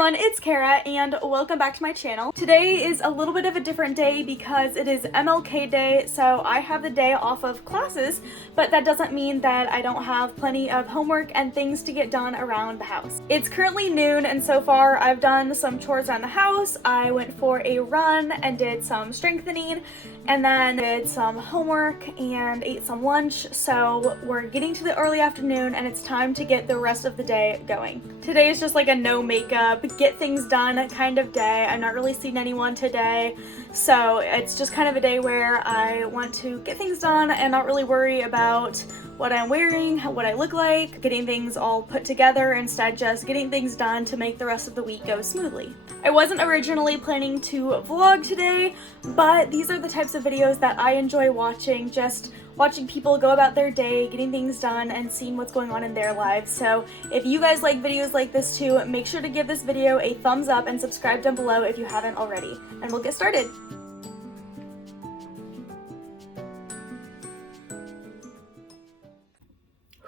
everyone, it's Kara and welcome back to my channel. Today is a little bit of a different day because it is MLK Day, so I have the day off of classes, but that doesn't mean that I don't have plenty of homework and things to get done around the house. It's currently noon and so far I've done some chores around the house. I went for a run and did some strengthening and then did some homework and ate some lunch, so we're getting to the early afternoon and it's time to get the rest of the day going. Today is just like a no makeup, get things done kind of day. I'm not really seeing anyone today, so it's just kind of a day where I want to get things done and not really worry about what I'm wearing, what I look like, getting things all put together, instead just getting things done to make the rest of the week go smoothly. I wasn't originally planning to vlog today, but these are the types of videos that I enjoy watching, just watching people go about their day, getting things done, and seeing what's going on in their lives. So if you guys like videos like this too, make sure to give this video a thumbs up and subscribe down below if you haven't already. And we'll get started.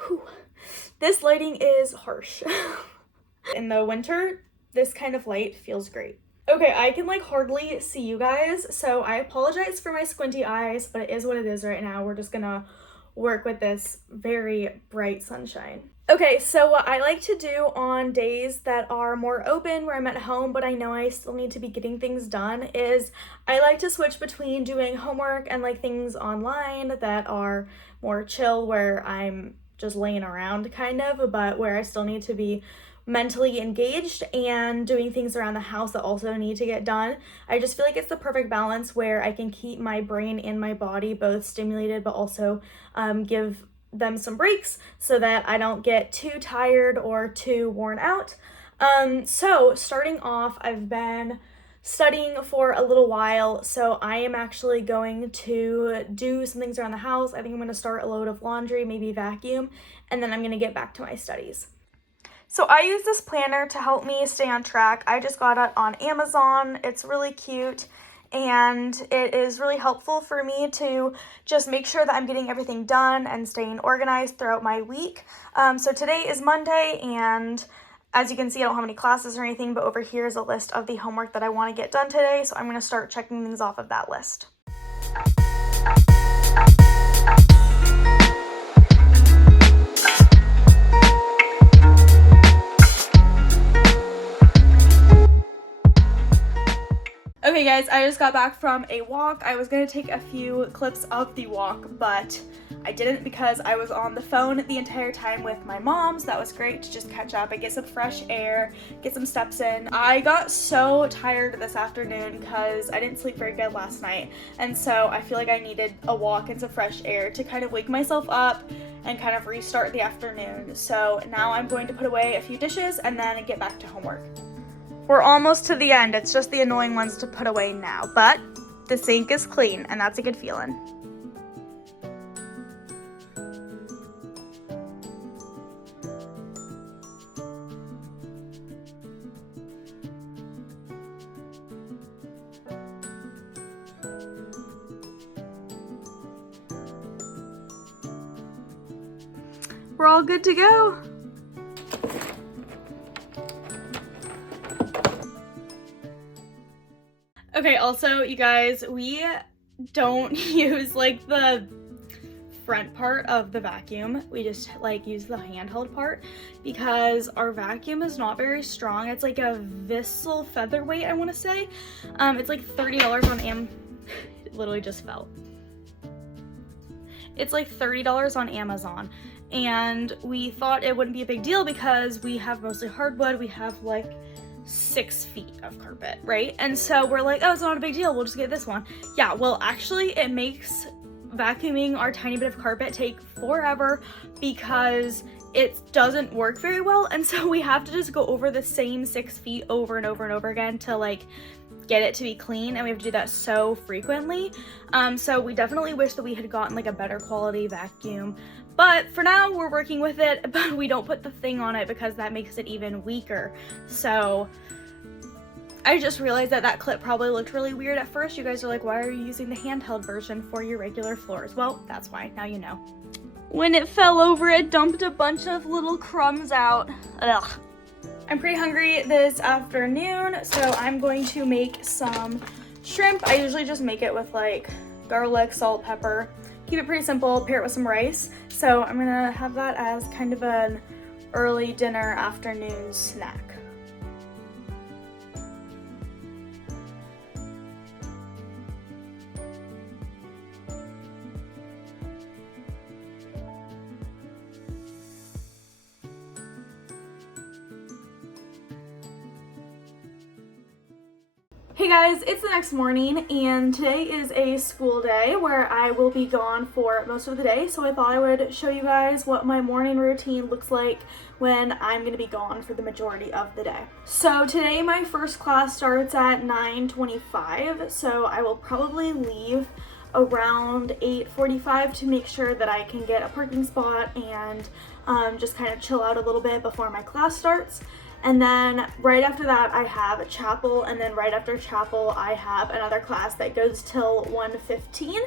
Whew. This lighting is harsh. In the winter, this kind of light feels great. Okay, I can like hardly see you guys, so I apologize for my squinty eyes, but it is what it is right now. We're just gonna work with this very bright sunshine. Okay, so what I like to do on days that are more open, where I'm at home, but I know I still need to be getting things done, is I like to switch between doing homework and like things online that are more chill, where I'm just laying around kind of, but where I still need to be mentally engaged, and doing things around the house that also need to get done. I just feel like it's the perfect balance where I can keep my brain and my body both stimulated, but also give them some breaks so that I don't get too tired or too worn out. So starting off, I've been studying for a little while, so I am actually going to do some things around the house. I think I'm going to start a load of laundry, maybe vacuum, and then I'm going to get back to my studies. So I use this planner to help me stay on track. I just got it on Amazon. It's really cute and it is really helpful for me to just make sure that I'm getting everything done and staying organized throughout my week. So today is Monday, and as you can see, I don't have any classes or anything, but over here is a list of the homework that I want to get done today. So I'm going to start checking things off of that list. Okay guys, I just got back from a walk. I was going to take a few clips of the walk, but I didn't because I was on the phone the entire time with my mom, so that was great to just catch up and get some fresh air, get some steps in. I got so tired this afternoon because I didn't sleep very good last night, and so I feel like I needed a walk and some fresh air to kind of wake myself up and kind of restart the afternoon. So now I'm going to put away a few dishes and then get back to homework. We're almost to the end. It's just the annoying ones to put away now, but the sink is clean and that's a good feeling. We're all good to go. Okay, also, you guys, we don't use like the front part of the vacuum. We just like use the handheld part because our vacuum is not very strong. It's like a Vissel Featherweight, I want to say. It's like $30 on it literally just fell. It's like $30 on Amazon, and we thought it wouldn't be a big deal because we have mostly hardwood. We have like 6 feet of carpet, right? And so we're like, oh, it's not a big deal, we'll just get this one. Yeah, well, actually it makes vacuuming our tiny bit of carpet take forever because it doesn't work very well, and so we have to just go over the same 6 feet over and over and over again to like get it to be clean, and we have to do that so frequently. So we definitely wish that we had gotten like a better quality vacuum, but for now we're working with it, but we don't put the thing on it because that makes it even weaker. So I just realized that that clip probably looked really weird at first. You guys are like, why are you using the handheld version for your regular floors? Well, that's why, now you know. When it fell over, it dumped a bunch of little crumbs out. Ugh. I'm pretty hungry this afternoon, so I'm going to make some shrimp. I usually just make it with like garlic, salt, pepper. Keep it pretty simple, pair it with some rice. So I'm gonna have that as kind of an early dinner afternoon snack. Hey guys, it's the next morning and today is a school day where I will be gone for most of the day, so I thought I would show you guys what my morning routine looks like when I'm going to be gone for the majority of the day. So today my first class starts at 9:25, so I will probably leave around 8:45 to make sure that I can get a parking spot and just kind of chill out a little bit before my class starts. And then right after that, I have chapel, and then right after chapel, I have another class that goes till 1:15.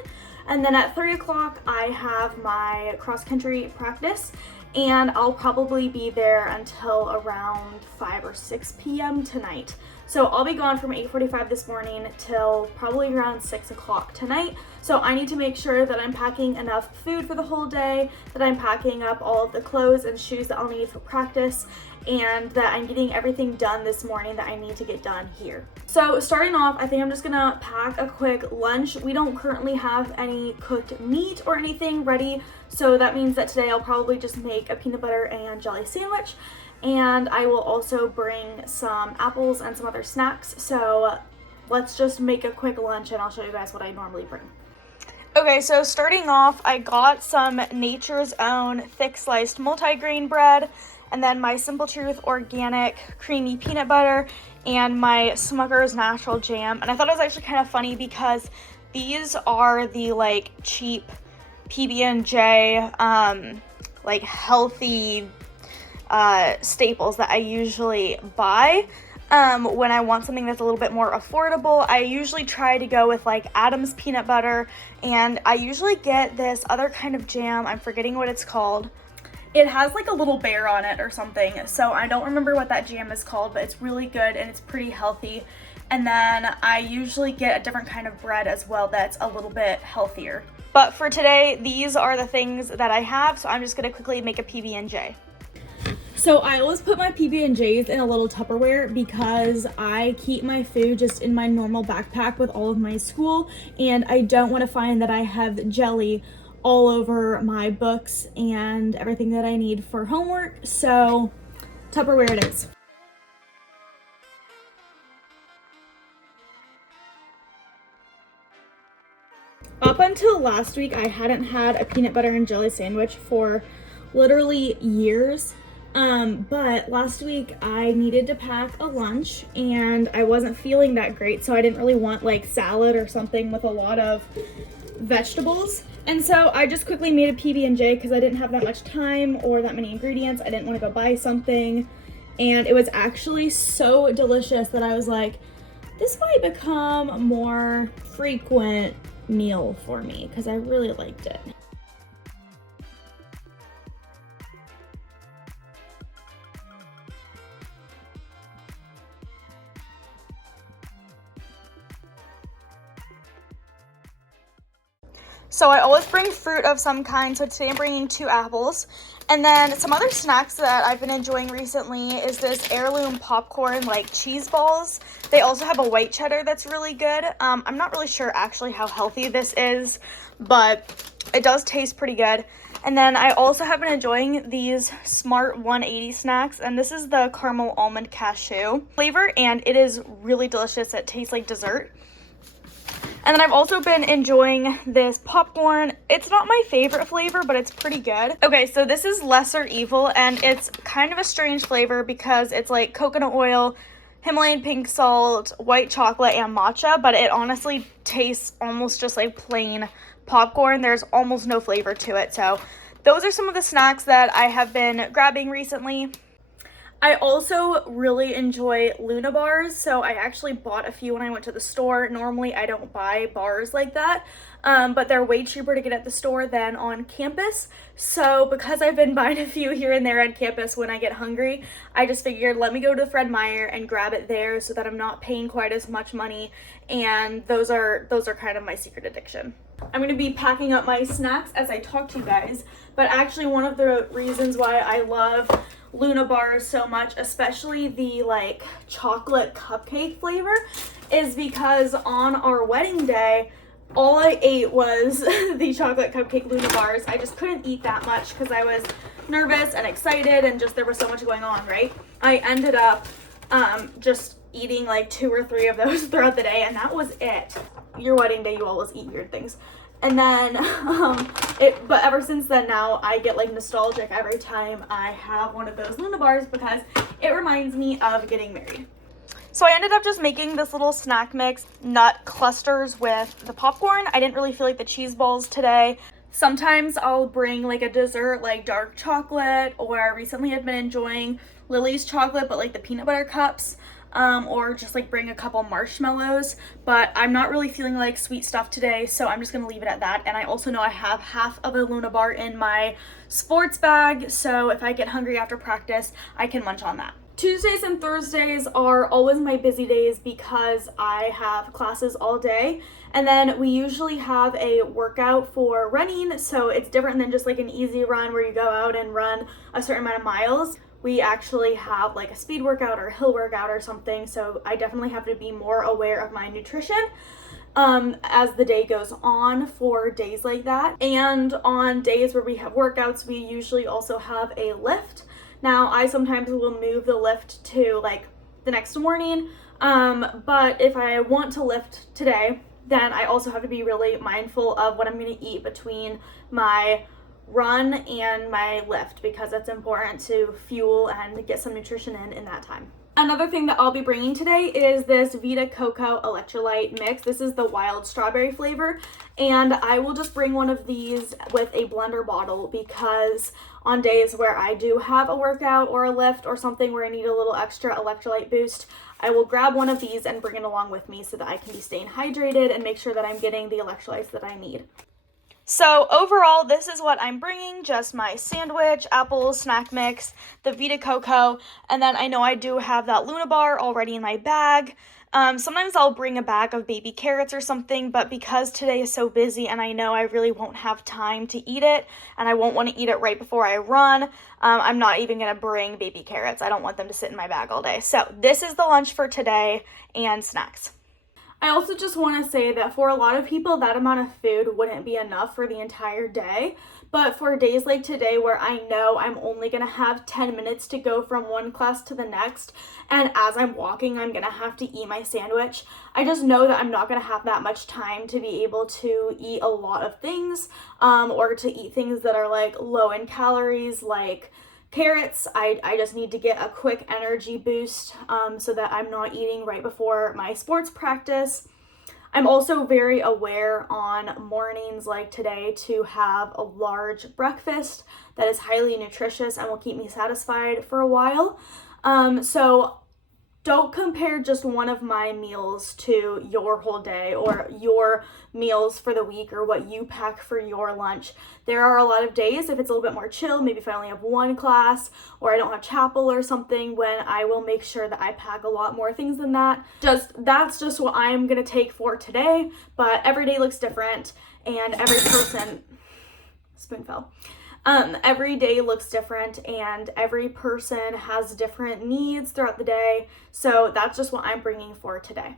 And then at 3 o'clock, I have my cross-country practice, and I'll probably be there until around 5 or 6 p.m. tonight. So I'll be gone from 8:45 this morning till probably around 6 o'clock tonight. So I need to make sure that I'm packing enough food for the whole day, that I'm packing up all of the clothes and shoes that I'll need for practice, and that I'm getting everything done this morning that I need to get done here. So starting off, I think I'm just gonna pack a quick lunch. We don't currently have any cooked meat or anything ready, so that means that today I'll probably just make a peanut butter and jelly sandwich, and I will also bring some apples and some other snacks. So let's just make a quick lunch and I'll show you guys what I normally bring. Okay, so starting off, I got some Nature's Own thick sliced multigrain bread, and then my Simple Truth organic creamy peanut butter, and my Smucker's natural jam. And I thought it was actually kind of funny because these are the like cheap PB&J like healthy staples that I usually buy when I want something that's a little bit more affordable. I usually try to go with like Adam's peanut butter, and I usually get this other kind of jam. I'm forgetting what it's called. It has like a little bear on it or something, so I don't remember what that jam is called, but it's really good and it's pretty healthy. And then I usually get a different kind of bread as well that's a little bit healthier. But for today, these are the things that I have, so I'm just gonna quickly make a PB&J. So I always put my PB&Js in a little Tupperware because I keep my food just in my normal backpack with all of my school, and I don't want to find that I have jelly all over my books and everything that I need for homework. So Tupperware it is. Up until last week, I hadn't had a peanut butter and jelly sandwich for literally years. But last week I needed to pack a lunch and I wasn't feeling that great, so I didn't really want like salad or something with a lot of vegetables. And so I just quickly made a PB&J because I didn't have that much time or that many ingredients. I didn't want to go buy something. And it was actually so delicious that I was like, this might become a more frequent meal for me because I really liked it. So I always bring fruit of some kind, so today I'm bringing 2 apples. And then some other snacks that I've been enjoying recently is this heirloom popcorn, like cheese balls. They also have a white cheddar that's really good. I'm not really sure actually how healthy this is, but it does taste pretty good. And then I also have been enjoying these Smart 180 snacks, and this is the caramel almond cashew flavor, and it is really delicious. It tastes like dessert. And then I've also been enjoying this popcorn. It's not my favorite flavor, but it's pretty good. Okay, so this is Lesser Evil, and it's kind of a strange flavor because it's like coconut oil, Himalayan pink salt, white chocolate, and matcha, but it honestly tastes almost just like plain popcorn. There's almost no flavor to it. So those are some of the snacks that I have been grabbing recently. I also really enjoy Luna bars, so I actually bought a few when I went to the store. Normally I don't buy bars like that, but they're way cheaper to get at the store than on campus. So because I've been buying a few here and there on campus when I get hungry, I just figured let me go to Fred Meyer and grab it there so that I'm not paying quite as much money, and those are kind of my secret addiction. I'm going to be packing up my snacks as I talk to you guys, but actually one of the reasons why I love Luna bars so much, especially the like chocolate cupcake flavor, is because on our wedding day all I ate was the chocolate cupcake Luna bars. I just couldn't eat that much because I was nervous and excited and just there was so much going on, right? I ended up just eating like 2 or 3 of those throughout the day, and that was it. Your wedding day, you always eat weird things. And then, but ever since then now, I get like nostalgic every time I have one of those Luna bars because it reminds me of getting married. So I ended up just making this little snack mix, nut clusters with the popcorn. I didn't really feel like the cheese balls today. Sometimes I'll bring like a dessert like dark chocolate, or recently I've been enjoying Lily's chocolate, but like the peanut butter cups. Or just like bring a couple marshmallows, but I'm not really feeling like sweet stuff today, so I'm just gonna leave it at that. And I also know I have half of a Luna bar in my sports bag, so if I get hungry after practice, I can munch on that. Tuesdays and Thursdays are always my busy days because I have classes all day, and then we usually have a workout for running, so it's different than just like an easy run where you go out and run a certain amount of miles. We actually have like a speed workout or a hill workout or something, so I definitely have to be more aware of my nutrition as the day goes on for days like that. And on days where we have workouts, we usually also have a lift. Now, I sometimes will move the lift to like the next morning, but if I want to lift today, then I also have to be really mindful of what I'm going to eat between my run and my lift, because it's important to fuel and get some nutrition in that time. Another thing that I'll be bringing today is this Vita Coco electrolyte mix. This is the wild strawberry flavor, and I will just bring one of these with a blender bottle because on days where I do have a workout or a lift or something where I need a little extra electrolyte boost, I will grab one of these and bring it along with me so that I can be staying hydrated and make sure that I'm getting the electrolytes that I need. So overall, this is what I'm bringing, just my sandwich, apple snack mix, the Vita Coco, and then I know I do have that Luna bar already in my bag. Sometimes I'll bring a bag of baby carrots or something, but because today is so busy and I know I really won't have time to eat it, and I won't want to eat it right before I run, I'm not even going to bring baby carrots. I don't want them to sit in my bag all day. So this is the lunch for today and snacks. I also just want to say that for a lot of people, that amount of food wouldn't be enough for the entire day. But for days like today where I know I'm only going to have 10 minutes to go from one class to the next, and as I'm walking, I'm going to have to eat my sandwich, I just know that I'm not going to have that much time to be able to eat a lot of things, or to eat things that are like low in calories, like carrots. I just need to get a quick energy boost so that I'm not eating right before my sports practice. I'm also very aware on mornings like today to have a large breakfast that is highly nutritious and will keep me satisfied for a while. So don't compare just one of my meals to your whole day or your meals for the week or what you pack for your lunch. There are a lot of days, if it's a little bit more chill, maybe if I only have one class or I don't have chapel or something, when I will make sure that I pack a lot more things than that. That's just what I'm going to take for today, but every day looks different, and every person, spoon fell. Every day looks different, and every person has different needs throughout the day. So that's just what I'm bringing for today.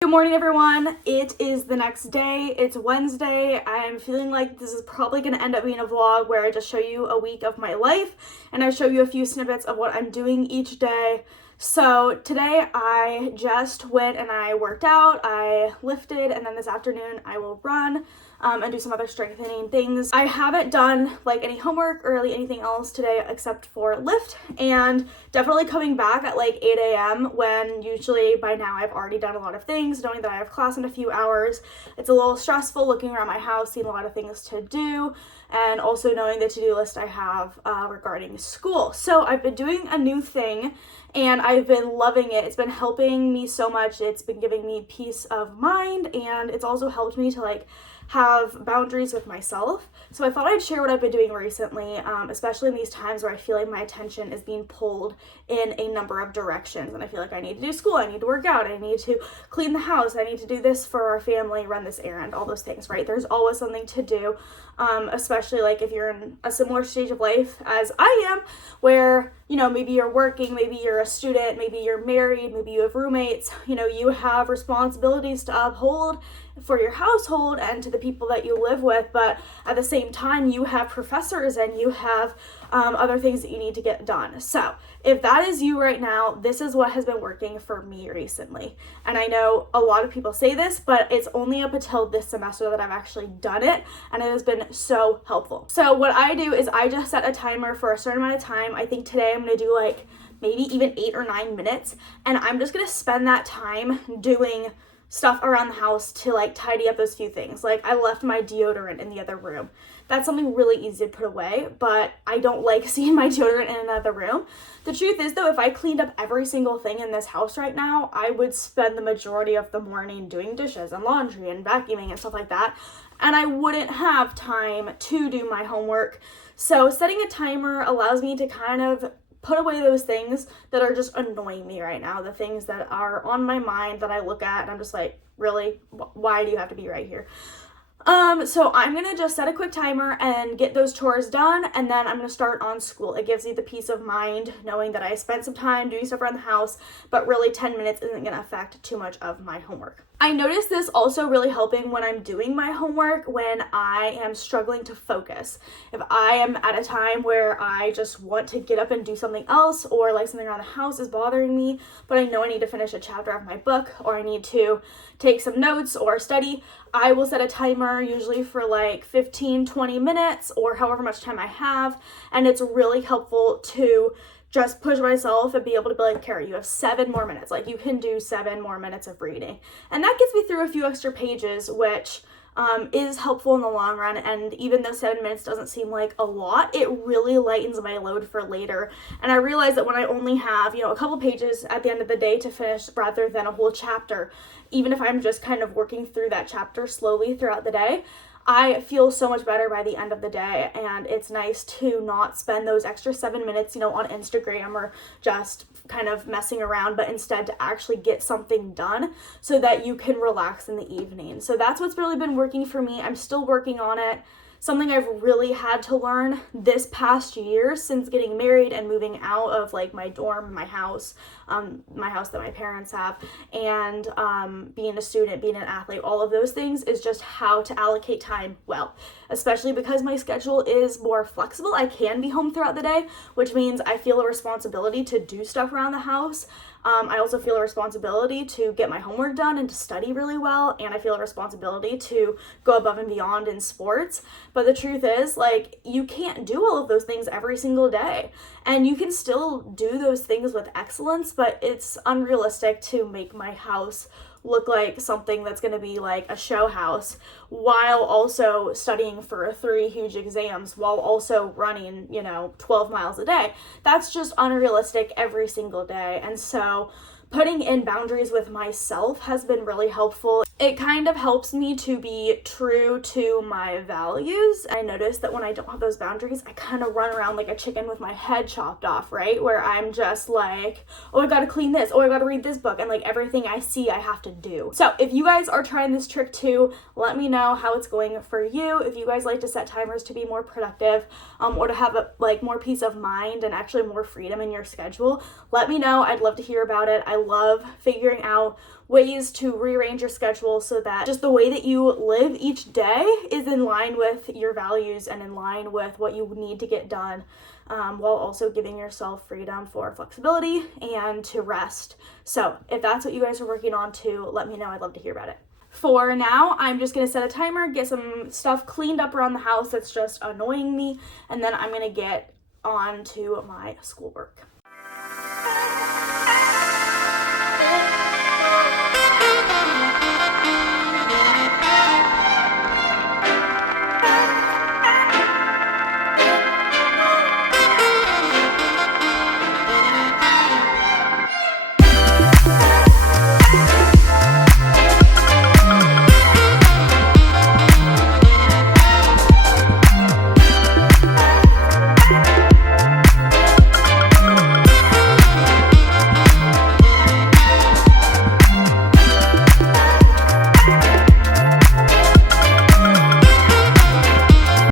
Good morning, everyone. It is the next day. It's Wednesday. I'm feeling like this is probably going to end up being a vlog where I just show you a week of my life and I show you a few snippets of what I'm doing each day. So today I just went and I worked out, I lifted, and then this afternoon I will run. and do some other strengthening things. I haven't done like any homework or really anything else today except for lift, and definitely coming back at like 8 a.m. when usually by now I've already done a lot of things, knowing that I have class in a few hours. It's a little stressful looking around my house, seeing a lot of things to do, and also knowing the to-do list I have regarding school. So I've been doing a new thing and I've been loving it. It's been helping me so much. It's been giving me peace of mind, and it's also helped me to like have boundaries with myself. So I thought I'd share what I've been doing recently, especially in these times where I feel like my attention is being pulled in a number of directions, and I feel like I need to do school, I need to work out, I need to clean the house, I need to do this for our family, run this errand, all those things, right? There's always something to do, especially like if you're in a similar stage of life as I am, where, you know, maybe you're working, maybe you're a student, maybe you're married, maybe you have roommates, you know, you have responsibilities to uphold for your household and to the people that you live with, but at the same time you have professors and you have other things that you need to get done. So if that is you right now, this is what has been working for me recently. And I know a lot of people say this, but it's only up until this semester that I've actually done it, and it has been so helpful. So what I do is I just set a timer for a certain amount of time. I think today I'm gonna do like maybe even 8 or 9 minutes, and I'm just gonna spend that time doing stuff around the house to like tidy up those few things. Like I left my deodorant in the other room. That's something really easy to put away, but I don't like seeing my deodorant in another room. The truth is though, if I cleaned up every single thing in this house right now, I would spend the majority of the morning doing dishes and laundry and vacuuming and stuff like that, and I wouldn't have time to do my homework. So setting a timer allows me to kind of put away those things that are just annoying me right now, the things that are on my mind that I look at and I'm just like, really? Why do you have to be right here? So I'm gonna just set a quick timer and get those chores done, and then I'm gonna start on school. It gives me the peace of mind knowing that I spent some time doing stuff around the house, but really 10 minutes isn't gonna affect too much of my homework. I noticed this also really helping when I'm doing my homework when I am struggling to focus. If I am at a time where I just want to get up and do something else, or like something around the house is bothering me, but I know I need to finish a chapter of my book, or I need to take some notes or study, I will set a timer usually for like 15-20 minutes or however much time I have, and it's really helpful to just push myself and be able to be like, Kara, you have 7 more minutes. Like you can do 7 more minutes of reading. And that gets me through a few extra pages, which is helpful in the long run. And even though 7 minutes doesn't seem like a lot, it really lightens my load for later. And I realize that when I only have, you know, a couple pages at the end of the day to finish rather than a whole chapter, even if I'm just kind of working through that chapter slowly throughout the day, I feel so much better by the end of the day, and it's nice to not spend those extra 7 minutes, you know, on Instagram or just kind of messing around, but instead to actually get something done so that you can relax in the evening. So that's what's really been working for me. I'm still working on it. Something I've really had to learn this past year since getting married and moving out of like my dorm, my house that my parents have, and being a student, being an athlete, all of those things is just how to allocate time well, especially because my schedule is more flexible. I can be home throughout the day, which means I feel a responsibility to do stuff around the house. I also feel a responsibility to get my homework done and to study really well, and I feel a responsibility to go above and beyond in sports. But the truth is, like, you can't do all of those things every single day, and you can still do those things with excellence, but it's unrealistic to make my house look like something that's going to be like a show house while also studying for 3 huge exams, while also running, you know, 12 miles a day. That's just unrealistic every single day. And so putting in boundaries with myself has been really helpful. It kind of helps me to be true to my values. I notice that when I don't have those boundaries, I kind of run around like a chicken with my head chopped off, right? Where I'm just like, oh, I gotta clean this, oh, I gotta read this book, and like everything I see I have to do. So if you guys are trying this trick too, let me know how it's going for you. If you guys like to set timers to be more productive, or to have like more peace of mind and actually more freedom in your schedule, let me know. I'd love to hear about it. I love figuring out ways to rearrange your schedule so that just the way that you live each day is in line with your values and in line with what you need to get done, while also giving yourself freedom for flexibility and to rest. So if that's what you guys are working on too, let me know. I'd love to hear about it. For now, I'm just going to set a timer, get some stuff cleaned up around the house that's just annoying me, and then I'm going to get on to my schoolwork.